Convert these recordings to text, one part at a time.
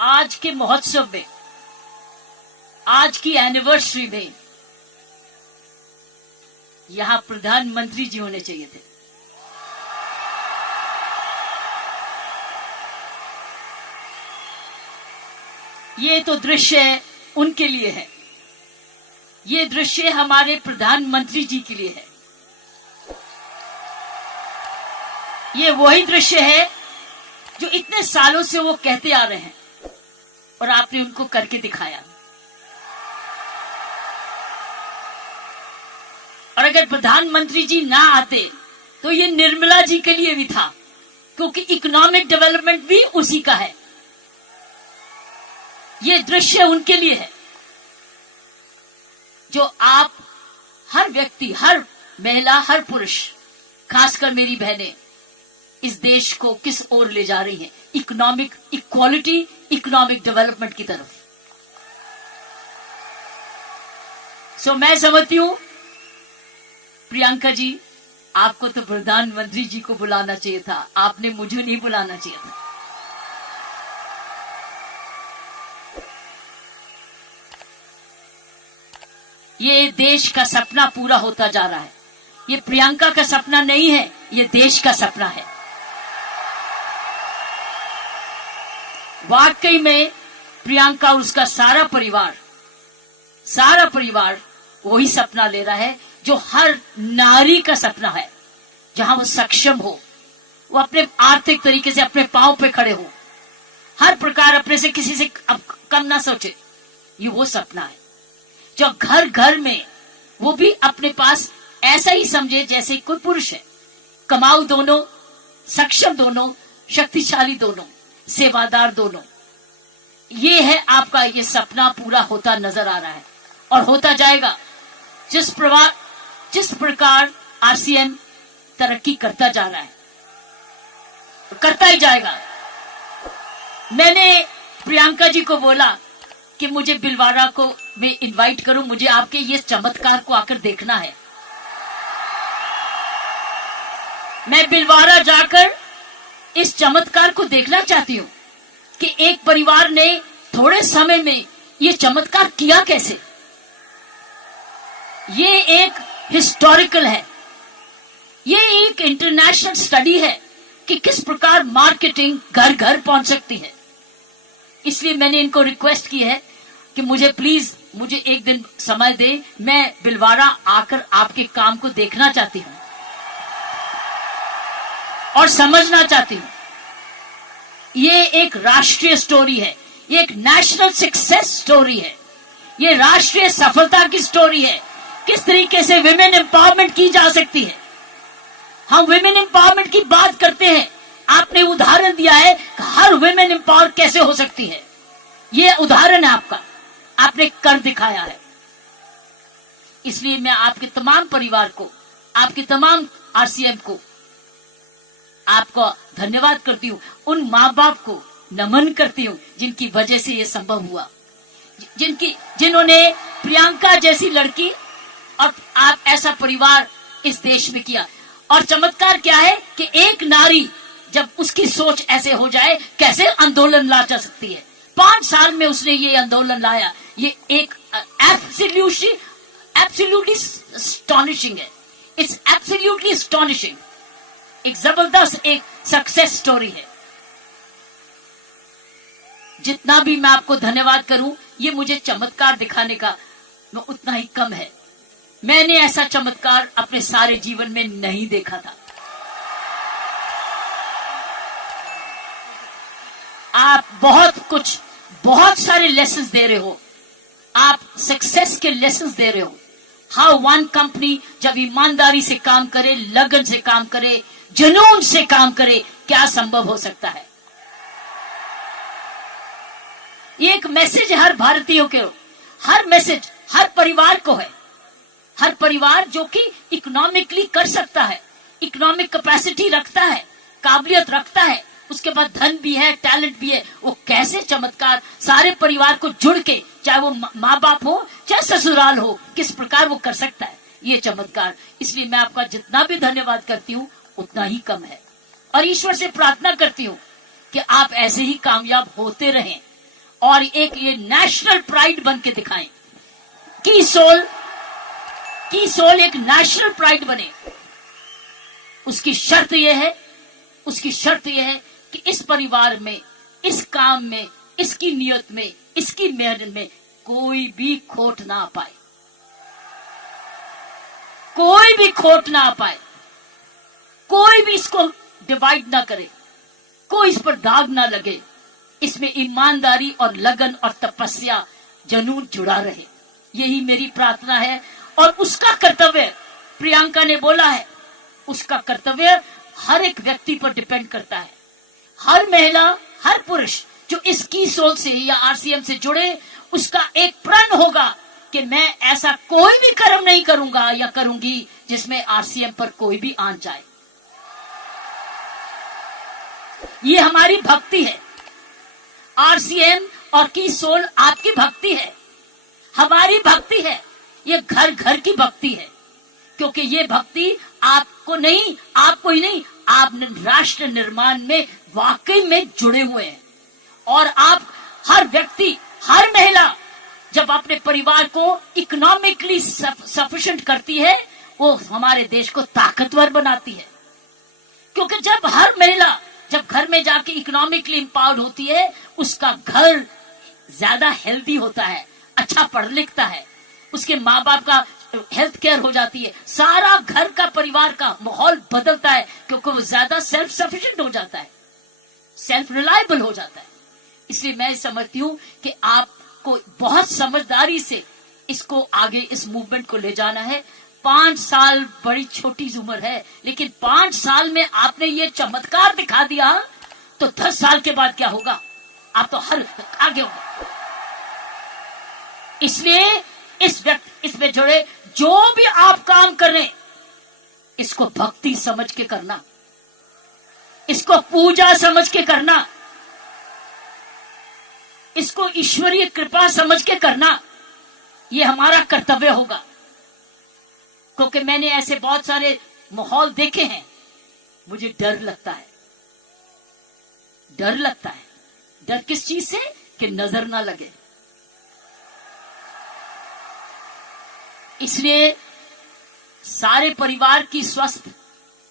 आज के महोत्सव में, आज की एनिवर्सरी में यहां प्रधानमंत्री जी होने चाहिए थे। ये तो दृश्य उनके लिए है, ये दृश्य हमारे प्रधानमंत्री जी के लिए है। ये वही दृश्य है जो इतने सालों से वो कहते आ रहे हैं और आपने उनको करके दिखाया। और अगर प्रधानमंत्री जी ना आते तो ये निर्मला जी के लिए भी था, क्योंकि इकोनॉमिक डेवलपमेंट भी उसी का है। ये दृश्य उनके लिए है जो आप हर व्यक्ति, हर महिला, हर पुरुष, खासकर मेरी बहनें इस देश को किस ओर ले जा रही हैं, इकोनॉमिक इक्वालिटी, इकोनॉमिक डेवलपमेंट की तरफ। सो मैं समझती हूं प्रियंका जी, आपको तो प्रधानमंत्री जी को बुलाना चाहिए था, आपने मुझे नहीं बुलाना चाहिए था। ये देश का सपना पूरा होता जा रहा है। ये प्रियंका का सपना नहीं है, ये देश का सपना है। वाकई में प्रियंका, उसका सारा परिवार वही सपना ले रहा है जो हर नारी का सपना है, जहां वो सक्षम हो, वो अपने आर्थिक तरीके से अपने पांव पे खड़े हो, हर प्रकार अपने से किसी से कम ना सोचे। ये वो सपना है जो घर घर में वो भी अपने पास ऐसा ही समझे जैसे कोई पुरुष है। कमाऊ दोनों, सक्षम दोनों, शक्तिशाली दोनों, सेवादार दोनों। ये है आपका, ये सपना पूरा होता नजर आ रहा है और होता जाएगा। जिस प्रकार आरसीएम तरक्की करता जा रहा है, करता ही जाएगा। मैंने प्रियंका जी को बोला कि मुझे बिलवाड़ा को मैं इनवाइट करूं, मुझे आपके ये चमत्कार को आकर देखना है। मैं बिलवाड़ा जाकर इस चमत्कार को देखना चाहती हूं कि एक परिवार ने थोड़े समय में ये चमत्कार किया कैसे। ये एक हिस्टोरिकल है, ये एक इंटरनेशनल स्टडी है कि किस प्रकार मार्केटिंग घर घर पहुंच सकती है। इसलिए मैंने इनको रिक्वेस्ट की है कि मुझे एक दिन समय दे, मैं बिलवाड़ा आकर आपके काम को देखना चाहती हूं और समझना चाहती हूं। ये एक राष्ट्रीय स्टोरी है, ये एक नेशनल सक्सेस स्टोरी है, ये राष्ट्रीय सफलता की स्टोरी है। किस तरीके से विमेन एम्पावरमेंट की जा सकती है। हम विमेन एम्पावरमेंट की बात करते हैं, आपने उदाहरण दिया है कि हर विमेन एम्पावर कैसे हो सकती है। ये उदाहरण है आपका, आपने कर दिखाया है। इसलिए मैं आपके तमाम परिवार को, आपके तमाम आरसीएम को, आपको धन्यवाद करती हूँ। उन माँ बाप को नमन करती हूँ जिनकी वजह से ये संभव हुआ, जिन्होंने प्रियंका जैसी लड़की और आप ऐसा परिवार इस देश में किया। और चमत्कार क्या है कि एक नारी जब उसकी सोच ऐसे हो जाए, कैसे आंदोलन ला जा सकती है। 5 साल में उसने ये आंदोलन लाया। ये एक एब्सोल्युटली एस्टॉनिशिंग है। It's absolutely astonishing. एक जबरदस्त एक सक्सेस स्टोरी है। जितना भी मैं आपको धन्यवाद करूं, ये मुझे चमत्कार दिखाने का उतना ही कम है। मैंने ऐसा चमत्कार अपने सारे जीवन में नहीं देखा था। आप बहुत सारे लेसन्स दे रहे हो, आप सक्सेस के लेसन्स दे रहे हो। हाउ वन कंपनी जब ईमानदारी से काम करे, लगन से काम करे, जुनून से काम करे, क्या संभव हो सकता है। ये एक मैसेज हर भारतीयों के, हर मैसेज हर परिवार को है। हर परिवार जो कि इकोनॉमिकली कर सकता है, इकोनॉमिक कैपेसिटी रखता है, काबिलियत रखता है, उसके बाद धन भी है, टैलेंट भी है, वो कैसे चमत्कार सारे परिवार को जुड़ के, चाहे वो माँ बाप हो चाहे ससुराल हो, किस प्रकार वो कर सकता है ये चमत्कार। इसलिए मैं आपका जितना भी धन्यवाद करती हूँ उतना ही कम है। और ईश्वर से प्रार्थना करती हूँ कि आप ऐसे ही कामयाब होते रहें, और एक ये नेशनल प्राइड बन के दिखाएं। की सोल एक नेशनल प्राइड बने। उसकी शर्त यह है कि इस परिवार में, इस काम में, इसकी नियत में, इसकी मेहनत में कोई भी खोट ना पाए, कोई भी खोट ना पाए, कोई भी इसको डिवाइड ना करे, कोई इस पर दाग ना लगे। इसमें ईमानदारी और लगन और तपस्या, जुनून जुड़ा रहे। यही मेरी प्रार्थना है। और उसका कर्तव्य, प्रियंका ने बोला है, उसका कर्तव्य हर एक व्यक्ति पर डिपेंड करता है। हर महिला, हर पुरुष जो इस की सोल से या आरसीएम से जुड़े, उसका एक प्रण होगा कि मैं ऐसा कोई भी कर्म नहीं करूंगा या करूंगी जिसमें आरसीएम पर कोई भी आन जाए। ये हमारी भक्ति है। आरसीएम और की सोल आपकी भक्ति है, हमारी भक्ति है। ये घर घर की भक्ति है, क्योंकि ये भक्ति आपको ही नहीं, आप राष्ट्र निर्माण में वाकई में जुड़े हुए हैं। और आप हर व्यक्ति, हर महिला जब अपने परिवार को इकोनॉमिकली सफिशिएंट करती है, वो हमारे देश को ताकतवर बनाती है। क्योंकि जब हर महिला जब घर में जाके इकोनॉमिकली एम्पावर्ड होती है, उसका घर ज्यादा हेल्दी होता है, अच्छा पढ़ लिखता है, उसके माँ बाप का हेल्थ केयर हो जाती है, सारा घर का परिवार का माहौल बदलता है, क्योंकि वो ज्यादा सेल्फ सफिशिएंट हो जाता है, सेल्फ रिलायबल हो जाता है। इसलिए मैं समझती हूँ कि आपको बहुत समझदारी से इसको आगे, इस मूवमेंट को ले जाना है। 5 साल बड़ी छोटी उम्र है, लेकिन 5 साल में आपने ये चमत्कार दिखा दिया, तो 10 साल के बाद क्या होगा? आप तो हर आगे होगा। इसलिए इसमें जुड़े जो भी आप काम कर रहे हैं, इसको भक्ति समझ के करना, इसको पूजा समझ के करना, इसको ईश्वरीय कृपा समझ के करना। ये हमारा कर्तव्य होगा। क्योंकि मैंने ऐसे बहुत सारे माहौल देखे हैं, मुझे डर लगता है। डर किस चीज से? कि नजर ना लगे। इसलिए सारे परिवार की स्वस्थ,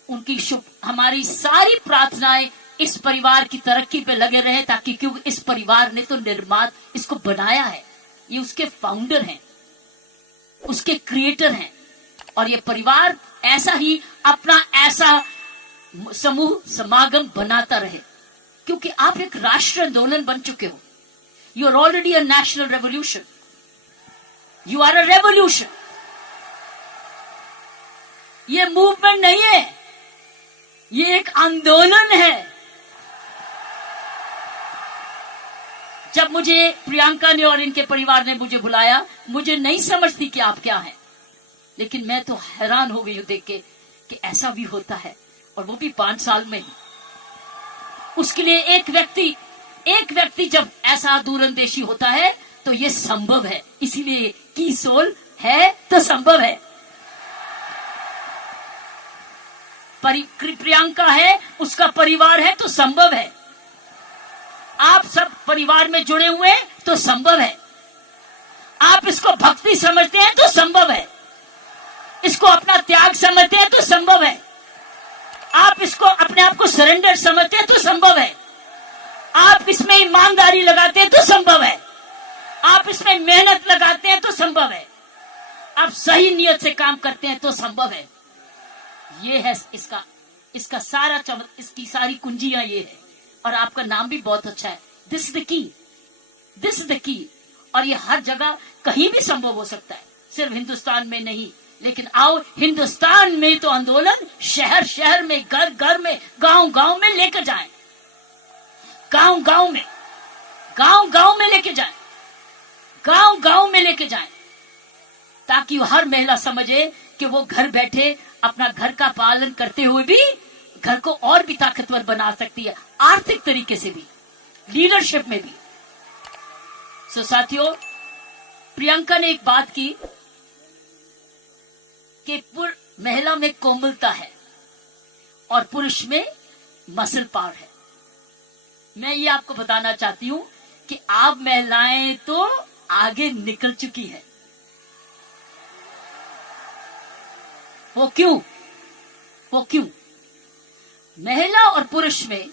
उनकी शुभ, हमारी सारी प्रार्थनाएं इस परिवार की तरक्की पे लगे रहे, ताकि क्योंकि इस परिवार ने तो निर्माण इसको बनाया है, ये उसके फाउंडर हैं, उसके क्रिएटर हैं। और ये परिवार ऐसा ही अपना ऐसा समूह समागम बनाता रहे, क्योंकि आप एक राष्ट्रीय आंदोलन बन चुके हो। You are already a national revolution, you are a revolution. ये मूवमेंट नहीं है, ये एक आंदोलन है। जब मुझे प्रियंका ने और इनके परिवार ने मुझे बुलाया, मुझे नहीं समझती कि आप क्या हैं, लेकिन मैं तो हैरान हो गई हूं देख के कि ऐसा भी होता है, और वो भी 5 साल में। उसके लिए एक व्यक्ति जब ऐसा दूरंदेशी होता है तो ये संभव है। इसीलिए की सोल है तो संभव है। प्रियंका है, उसका परिवार है तो संभव है। आप सब परिवार में जुड़े हुए तो संभव है। आप इसको भक्ति समझते हैं तो संभव है। इसको अपना त्याग समझते हैं तो संभव है। आप इसको अपने आप को सरेंडर समझते हैं तो संभव है। आप इसमें ईमानदारी लगाते हैं तो संभव है। आप इसमें मेहनत लगाते हैं तो संभव है। आप सही नियत से काम करते हैं तो संभव है। ये है इसका सारा इसकी सारी कुंजियां ये है। और आपका नाम भी बहुत अच्छा है, दिस इज द की। और ये हर जगह कहीं भी संभव हो सकता है, सिर्फ हिंदुस्तान में नहीं। लेकिन आओ, हिंदुस्तान में तो आंदोलन शहर शहर में, घर घर में, गांव गांव में लेकर जाएं, गांव गांव में लेके जाएं, गांव गांव में लेके जाएं, ताकि हर महिला समझे कि वो घर बैठे अपना घर का पालन करते हुए भी घर को और भी ताकतवर बना सकती है, आर्थिक तरीके से भी, लीडरशिप में भी। सो साथियों, प्रियंका ने एक बात की कि महिला में कोमलता है और पुरुष में मसल पावर है। मैं ये आपको बताना चाहती हूं कि आप महिलाएं तो आगे निकल चुकी है। वो क्यों? महिला और पुरुष में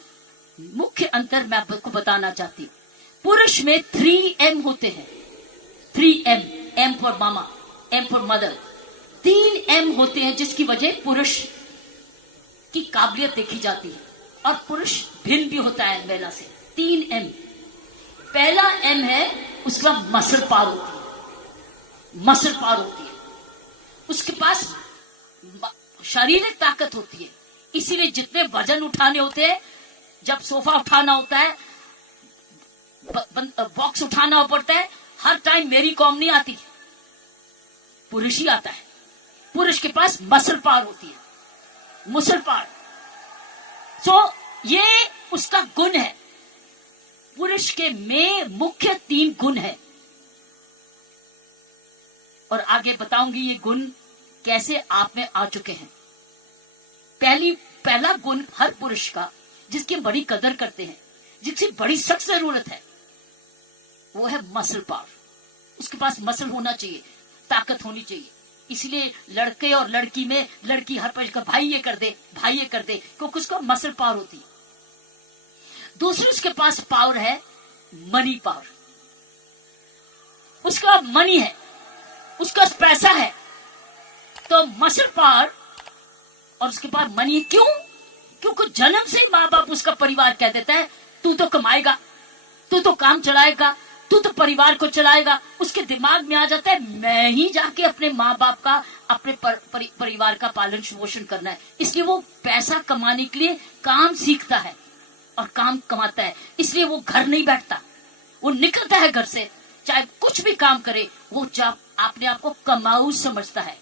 मुख्य अंतर मैं आपको बताना चाहती हूं। पुरुष में 3M होते हैं। 3M, M for mama, M for mother. 3M होते हैं जिसकी वजह पुरुष की काबिलियत देखी जाती है और पुरुष भिन्न भी होता है महिला से। 3M। पहला M है उसका मसल पावर होती है, मसल पावर होती है। उसके पास शारीरिक ताकत होती है, इसीलिए जितने वजन उठाने होते हैं, जब सोफा उठाना होता है, बॉक्स उठाना पड़ता है, हर टाइम मेरी कॉम नहीं आती, पुरुष ही आता है। पुरुष के पास मसल पावर होती है, मसल पावर। सो ये उसका गुण है। पुरुष के में मुख्य 3 गुण है और आगे बताऊंगी ये गुण कैसे आप में आ चुके हैं। पहला गुण हर पुरुष का जिसकी बड़ी कदर करते हैं, जिसकी बड़ी सख्त जरूरत है, वो है मसल पावर। उसके पास मसल होना चाहिए, ताकत होनी चाहिए। इसलिए लड़के और लड़की में लड़की हर पक्ष का भाई ये कर दे, भाई ये कर दे, क्योंकि उसका मसल पावर होती है। दूसरे उसके पास पावर है मनी पावर। उसका मनी है, उसका पैसा है, तो मसल पावर और उसके पास मनी। क्यों? क्योंकि जन्म से ही माँ बाप उसका परिवार कह देता है तू तो कमाएगा, तू तो काम चलाएगा, तू तो परिवार को चलाएगा। उसके दिमाग में आ जाता है मैं ही जाके अपने माँ बाप का, अपने परिवार का पालन पोषण करना है। इसलिए वो पैसा कमाने के लिए काम सीखता है और काम कमाता है। इसलिए वो घर नहीं बैठता, वो निकलता है घर से, चाहे कुछ भी काम करे, वो अपने आप को कमाऊ समझता है।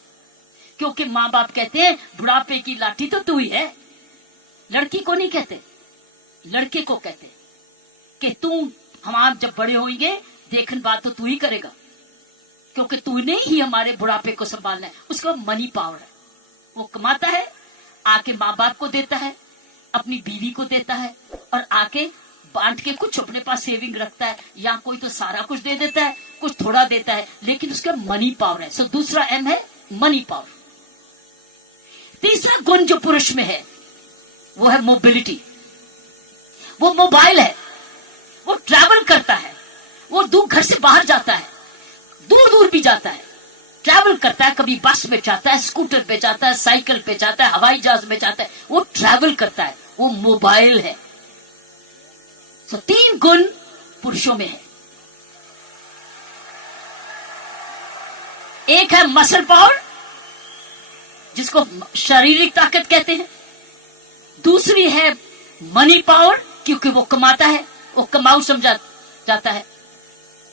क्योंकि माँ बाप कहते हैं बुढ़ापे की लाठी तो तू ही है। लड़की को नहीं कहते, लड़के को कहते कि तू, हम आप जब बड़े होंगे देखन बात तो तू ही करेगा, क्योंकि तूने ही हमारे बुढ़ापे को संभालना है। उसका मनी पावर है, वो कमाता है, आके माँ बाप को देता है, अपनी बीवी को देता है और आके बांट के कुछ अपने पास सेविंग रखता है, या कोई तो सारा कुछ दे देता है, कुछ थोड़ा देता है, लेकिन उसका मनी पावर है। सो दूसरा M है मनी पावर। तीसरा गुण जो पुरुष में है वो है मोबिलिटी। वो मोबाइल है, वो ट्रैवल करता है, वो दूर घर से बाहर जाता है, दूर दूर भी जाता है, ट्रैवल करता है। कभी बस में जाता है, स्कूटर पे जाता है, साइकिल पे जाता है, हवाई जहाज में जाता है, वो ट्रैवल करता है, वो मोबाइल है। तो 3 गुण पुरुषों में है। एक है मसल पावर जिसको शारीरिक ताकत कहते हैं। दूसरी है मनी पावर, क्योंकि वो कमाता है, वो कमाऊ समझा जाता है।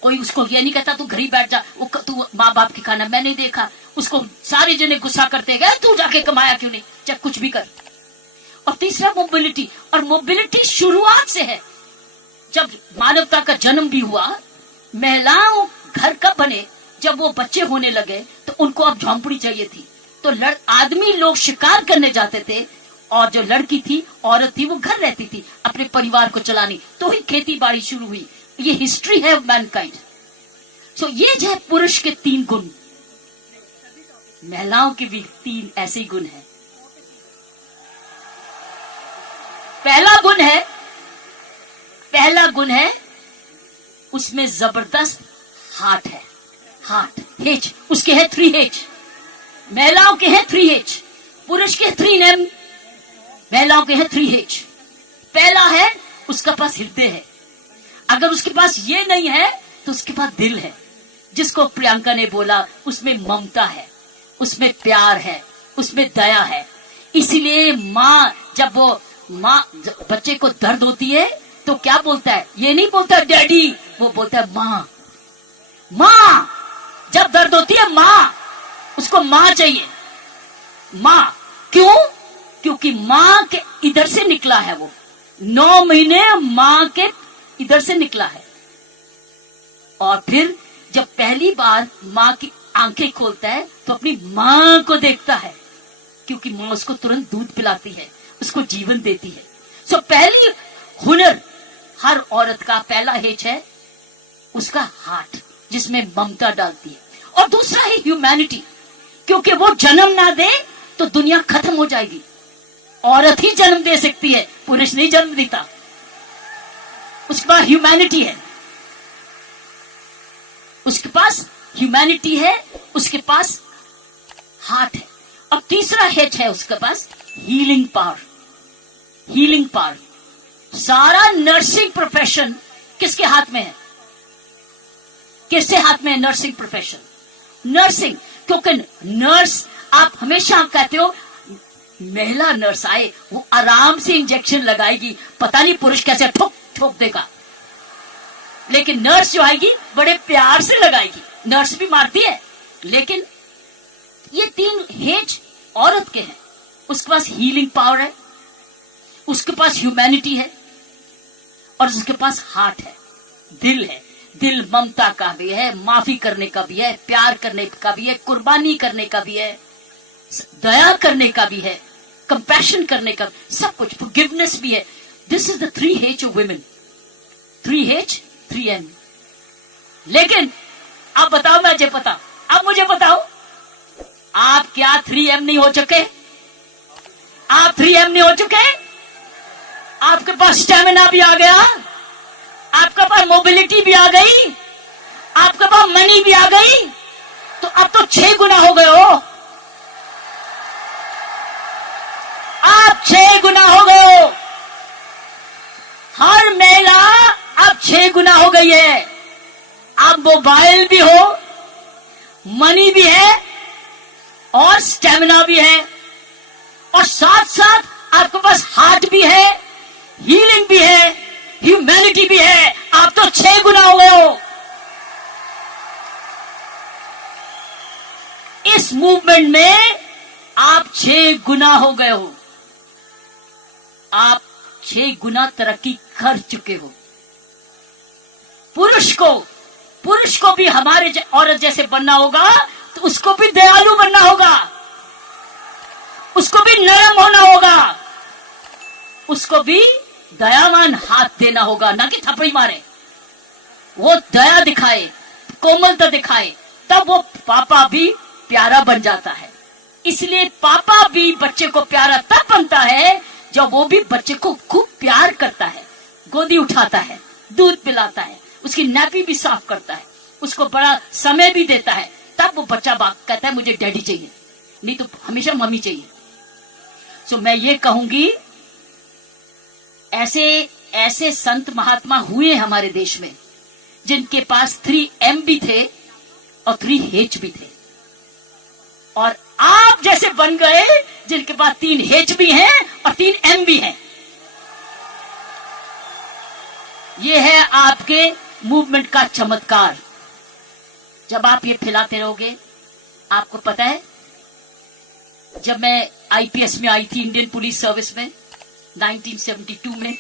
कोई उसको ये नहीं कहता तू घर ही बैठ जा, तू माँ बाप की खाना। मैं नहीं देखा उसको सारे जने गुस्सा करते गए तू जाके कमाया क्यों नहीं, चाहे कुछ भी कर। और तीसरा मोबिलिटी, और मोबिलिटी शुरुआत से है। जब मानवता का जन्म भी हुआ, महिलाओं घर कब बने, जब वो बच्चे होने लगे तो उनको अब झोंपड़ी चाहिए थी। तो आदमी लोग शिकार करने जाते थे और जो लड़की थी, औरत थी, वो घर रहती थी अपने परिवार को चलानी। तो ही खेती बाड़ी शुरू हुई। ये हिस्ट्री है मैनकाइंड। सो ये जो है पुरुष के 3 गुण, महिलाओं के भी 3 ऐसे गुण हैं। पहला गुण है उसमें जबरदस्त हार्ट है, हार्ट, H, उसके है 3H। महिलाओं के है 3H, पुरुष के 3M, महिलाओं के है 3H। पहला है उसका पास हृदय है। अगर उसके पास ये नहीं है तो उसके पास दिल है, जिसको प्रियंका ने बोला उसमें ममता है, उसमें प्यार है, उसमें दया है। इसीलिए माँ, जब बच्चे को दर्द होती है तो क्या बोलता है? ये नहीं बोलता डैडी, वो बोलता है माँ। माँ जब दर्द होती है, माँ, उसको माँ चाहिए, माँ। क्यों? क्योंकि माँ के इधर से निकला है, वो 9 महीने माँ के इधर से निकला है। और फिर जब पहली बार माँ की आंखें खोलता है तो अपनी माँ को देखता है, क्योंकि माँ उसको तुरंत दूध पिलाती है, उसको जीवन देती है। सो पहली हुनर हर औरत का पहला H है उसका हार्ट जिसमें ममता डालती है, और दूसरा है ह्यूमैनिटी, क्योंकि वो जन्म ना दे तो दुनिया खत्म हो जाएगी। औरत ही जन्म दे सकती है, पुरुष नहीं जन्म देता। उसके पास ह्यूमैनिटी है, उसके पास ह्यूमैनिटी है, उसके पास हार्ट है। और तीसरा हेच है उसके पास हीलिंग पावर। हीलिंग पावर, सारा नर्सिंग प्रोफेशन किसके हाथ में है? किसके हाथ में है नर्सिंग प्रोफेशन? नर्सिंग, क्योंकि नर्स, आप हमेशा कहते हो महिला नर्स आए वो आराम से इंजेक्शन लगाएगी, पता नहीं पुरुष कैसे ठोक ठोक देगा, लेकिन नर्स जो आएगी बड़े प्यार से लगाएगी। नर्स भी मारती है, लेकिन ये तीन हेज औरत के हैं। उसके पास हीलिंग पावर है, उसके पास ह्यूमैनिटी है, और उसके पास हार्ट है, दिल है। दिल ममता का भी है, माफी करने का भी है, प्यार करने का भी है, कुर्बानी करने का भी है, दया करने का भी है, कंपैशन करने का, सब कुछ, फॉरगिवनेस भी है। This is the 3H of women. 3H 3M। लेकिन आप बताओ, मुझे पता, अब मुझे बताओ, आप क्या 3M नहीं हो चुके? आप 3M नहीं हो चुके? आपके पास स्टेमिना भी आ गया, आपके पास मोबिलिटी भी आ गई, आपके पास मनी भी आ गई, तो अब तो 6 गुना हो गए हो। आप 6 गुना हो गए हो। हर महिला अब 6 गुना हो गई है। अब मोबाइल भी हो, मनी भी है, और स्टेमिना भी है, और साथ साथ आपके पास हार्ट भी है, हीलिंग भी है, ह्यूमैनिटी भी है। आप तो 6 गुना हो गए हो। इस मूवमेंट में आप 6 गुना हो गए हो। आप 6 गुना तरक्की कर चुके हो। पुरुष को भी हमारे औरत जैसे बनना होगा, तो उसको भी दयालु बनना होगा, उसको भी नरम होना होगा, उसको भी दयावान हाथ देना होगा, ना कि थप्पड़ी मारे। वो दया दिखाए, कोमलता दिखाए, तब वो पापा भी प्यारा बन जाता है। इसलिए पापा भी बच्चे को प्यारा तब बनता है जब वो भी बच्चे को खूब प्यार करता है, गोदी उठाता है, दूध पिलाता है, उसकी नैपी भी साफ करता है, उसको बड़ा समय भी देता है। तब वो बच्चा बात कहता है मुझे डैडी चाहिए, नहीं तो हमेशा मम्मी चाहिए। सो मैं ये कहूंगी, ऐसे संत महात्मा हुए हमारे देश में जिनके पास 3M भी थे और 3H भी थे, और आप जैसे बन गए जिनके पास 3H भी हैं और 3M भी हैं। ये है आपके मूवमेंट का चमत्कार। जब आप ये फैलाते रहोगे, आपको पता है, जब मैं IPS में आई थी, इंडियन पुलिस सर्विस में 1972 में,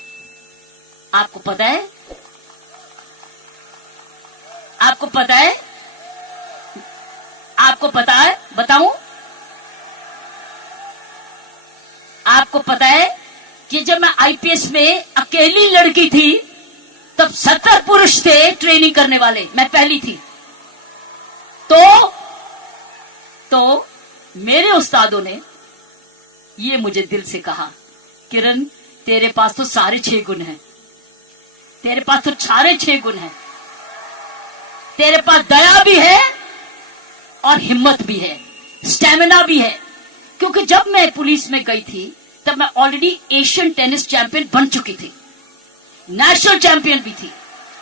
आपको पता है, आपको पता है, आपको पता है, बताऊं? आपको पता है कि जब मैं IPS में अकेली लड़की थी, तब 70 पुरुष थे ट्रेनिंग करने वाले, मैं पहली थी। तो मेरे उस्तादों ने ये मुझे दिल से कहा, किरण तेरे पास तो सारे 6 गुण हैं, तेरे पास तो सारे 6 गुण हैं, तेरे पास दया भी है और हिम्मत भी है, स्टेमिना भी है। क्योंकि जब मैं पुलिस में गई थी तब मैं ऑलरेडी एशियन टेनिस चैंपियन बन चुकी थी, नेशनल चैंपियन भी थी,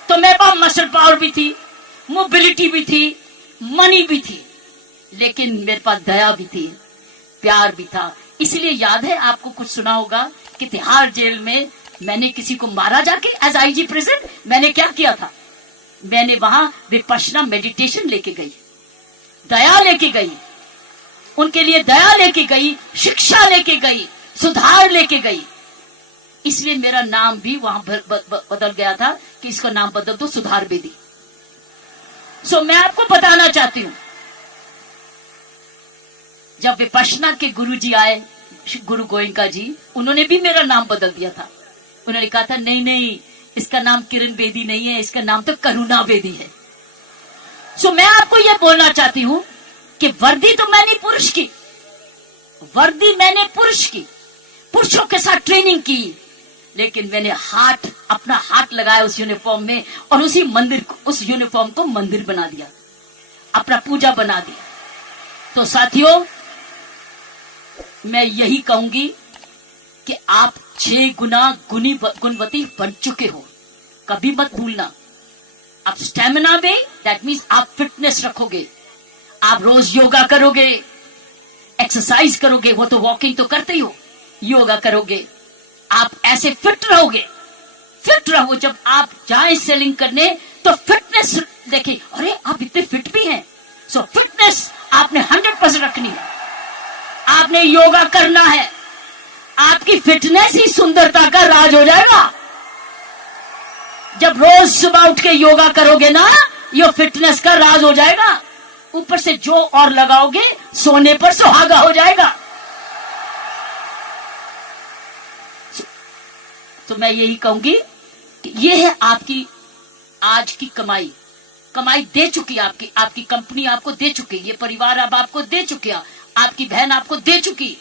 तो मेरे पास मसल पावर भी थी, मोबिलिटी भी थी, मनी भी थी, लेकिन मेरे पास दया भी थी, प्यार भी था। इसलिए याद है आपको, कुछ सुना होगा कि तिहाड़ जेल में मैंने किसी को मारा जाके, एज IG प्रेजेंट मैंने क्या किया था, मैंने वहां विपश्यना मेडिटेशन लेके गई, दया लेके गई, उनके लिए दया लेके गई, शिक्षा लेके गई, सुधार लेके गई। इसलिए मेरा नाम भी वहां बदल गया था कि इसका नाम बदल दो, सुधार बेदी। सो मैं आपको बताना चाहती हूं, जब विपश्यना के गुरुजी आए, गुरु गोयंका जी, उन्होंने भी मेरा नाम बदल दिया था। उन्होंने कहा था नहीं नहीं, इसका नाम किरण बेदी नहीं है, इसका नाम तो करुणा बेदी है। सो मैं आपको यह बोलना चाहती हूं कि वर्दी तो मैंने पुरुष की, वर्दी मैंने पुरुष की, पुरुषों के साथ ट्रेनिंग की, लेकिन मैंने अपना हाथ लगाया उस यूनिफॉर्म में और उस यूनिफॉर्म को मंदिर बना दिया, अपना पूजा बना दिया। तो साथियों, मैं यही कहूंगी कि आप 6 गुना गुणवती बन चुके हो, कभी मत भूलना। आप स्टेमिना में, दैट मीन्स आप फिटनेस रखोगे, आप रोज योगा करोगे, एक्सरसाइज करोगे, वो तो वॉकिंग तो करते ही हो, योगा करोगे, आप ऐसे फिट रहोगे। फिट रहो, जब आप जाए सेलिंग करने तो फिटनेस देखें, अरे आप इतने फिट भी हैं। सो फिटनेस आपने 100% रखनी है, आपने योगा करना है, आपकी फिटनेस ही सुंदरता का राज हो जाएगा। जब रोज सुबह उठ के योगा करोगे ना, ये फिटनेस का राज हो जाएगा। ऊपर से जो और लगाओगे, सोने पर सुहागा हो जाएगा। तो मैं यही कहूंगी कि ये है आपकी आज की कमाई। कमाई दे चुकी है आपकी कंपनी आपको दे चुकी, ये परिवार अब आपको दे चुके, आपकी बहन आपको दे चुकी।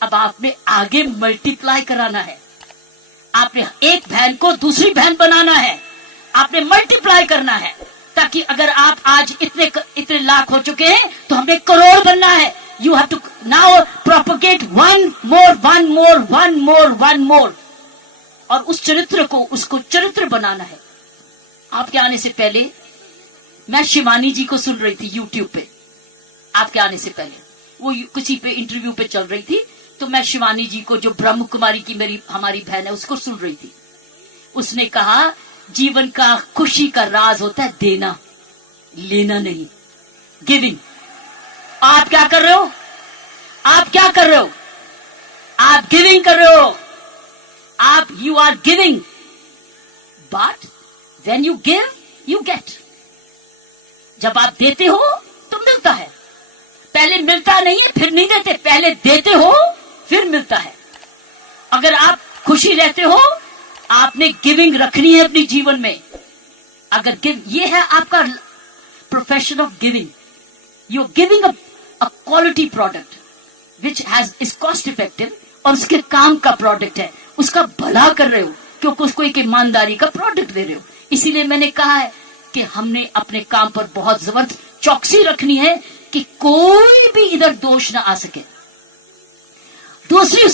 अब आपने आगे मल्टीप्लाई कराना है, आपने एक बहन को दूसरी बहन बनाना है, आपने मल्टीप्लाई करना है, ताकि अगर आप आज इतने लाख हो चुके हैं तो हमें करोड़ बनना है। You have to now propagate one more, और उस चरित्र को, उसको चरित्र बनाना है। आपके आने से पहले मैं शिवानी जी को सुन रही थी यूट्यूब पे, आपके आने से पहले वो किसी पे इंटरव्यू पे चल रही थी, तो मैं शिवानी जी को, जो ब्रह्म कुमारी की हमारी बहन है, उसको सुन रही थी। उसने कहा जीवन का खुशी का राज होता है देना, लेना नहीं, गिविंग। आप क्या कर रहे हो? आप क्या कर रहे हो? आप गिविंग कर रहे हो, आप you are giving, but when you give you get. जब आप देते हो तो मिलता है, पहले मिलता नहीं है फिर नहीं देते, पहले देते हो फिर मिलता है। अगर आप खुशी रहते हो, आपने गिविंग रखनी है अपने जीवन में। अगर ये है आपका profession of giving, you are giving a quality product which is cost effective, और उसके काम का प्रोडक्ट है, उसका भला कर रहे हो, क्योंकि उसको एक ईमानदारी का प्रोडक्ट दे रहे हो। इसीलिए मैंने कहा है कि हमने अपने काम पर बहुत जबरदस्त चौकसी रखनी है कि कोई भी इधर दोष ना आ सके। दूसरी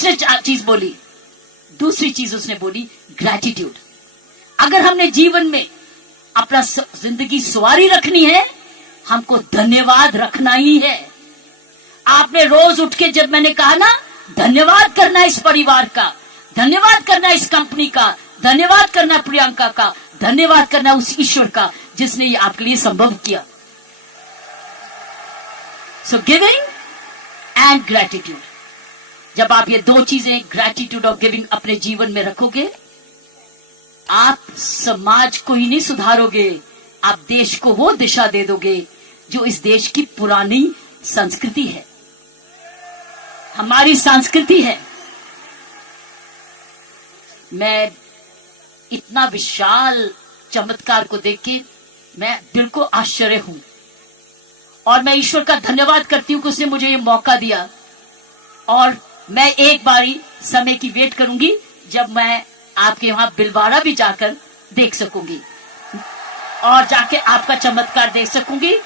चीज उसने बोली ग्रैटिट्यूड। अगर हमने जीवन में अपना जिंदगी सवारी रखनी है, हमको धन्यवाद रखना ही है। आपने रोज उठ के, जब मैंने कहा ना, धन्यवाद करना इस परिवार का, धन्यवाद करना इस कंपनी का, धन्यवाद करना प्रियंका का, धन्यवाद करना उस ईश्वर का जिसने ये आपके लिए संभव किया। सो गिविंग एंड ग्रैटिट्यूड, जब आप ये दो चीजें, ग्रैटिट्यूड और गिविंग, अपने जीवन में रखोगे, आप समाज को ही नहीं सुधारोगे, आप देश को वो दिशा दे दोगे जो इस देश की पुरानी संस्कृति है, हमारी संस्कृति है। मैं इतना विशाल चमत्कार को देख के मैं दिल को आश्चर्य हूं, और मैं ईश्वर का धन्यवाद करती हूं कि उसने मुझे ये मौका दिया। और मैं एक बारी समय की वेट करूंगी जब मैं आपके वहां बिलवाड़ा भी जाकर देख सकूंगी, और जाके आपका चमत्कार देख सकूंगी,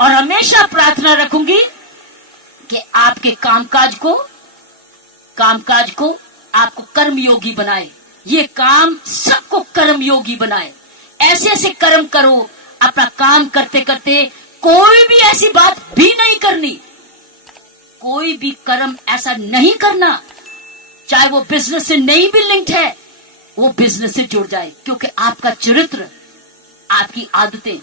और हमेशा प्रार्थना रखूंगी कि आपके कामकाज को आपको कर्मयोगी बनाए, ये काम सबको कर्मयोगी बनाए। ऐसे ऐसे कर्म करो, अपना काम करते करते कोई भी ऐसी बात भी नहीं करनी, कोई भी कर्म ऐसा नहीं करना, चाहे वो बिजनेस से नहीं भी लिंक्ड है, वो बिजनेस से जुड़ जाए, क्योंकि आपका चरित्र, आपकी आदतें,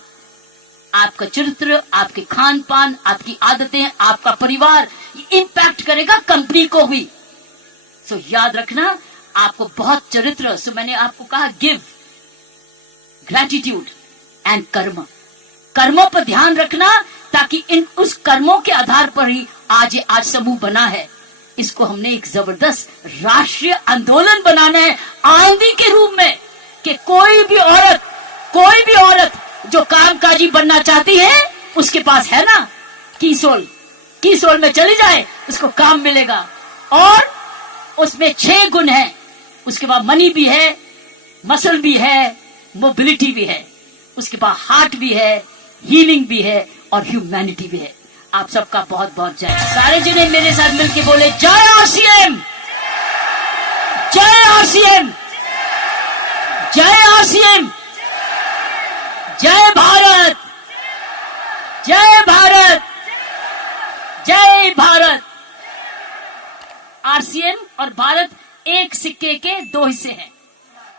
आपका चरित्र, आपके खान पान, आपकी आदतें, आपका परिवार, इंपैक्ट करेगा कंपनी को भी। सो याद रखना, आपको बहुत चरित्र। सो मैंने आपको कहा गिव, ग्रैटिट्यूड एंड कर्म। कर्मों पर ध्यान रखना, ताकि उस कर्मों के आधार पर ही आज समूह बना है। इसको हमने एक जबरदस्त राष्ट्रीय आंदोलन बनाना है, आंधी के रूप में। कि कोई भी औरत जो कामकाजी बनना चाहती है उसके पास है ना कीसोल में चली जाए, उसको काम मिलेगा। और उसमें 6 गुण हैं। उसके बाद मनी भी है, मसल भी है, मोबिलिटी भी है, उसके बाद हार्ट भी है, हीलिंग भी है और ह्यूमैनिटी भी है। आप सबका बहुत बहुत जय। सारे जने मेरे साथ मिलके बोले जय आरसीएम, जय आरसीएम, जय आरसीएम, जय भारत, जय भारत, जय भारत। आरसीएम और भारत एक सिक्के के 2 हिस्से हैं।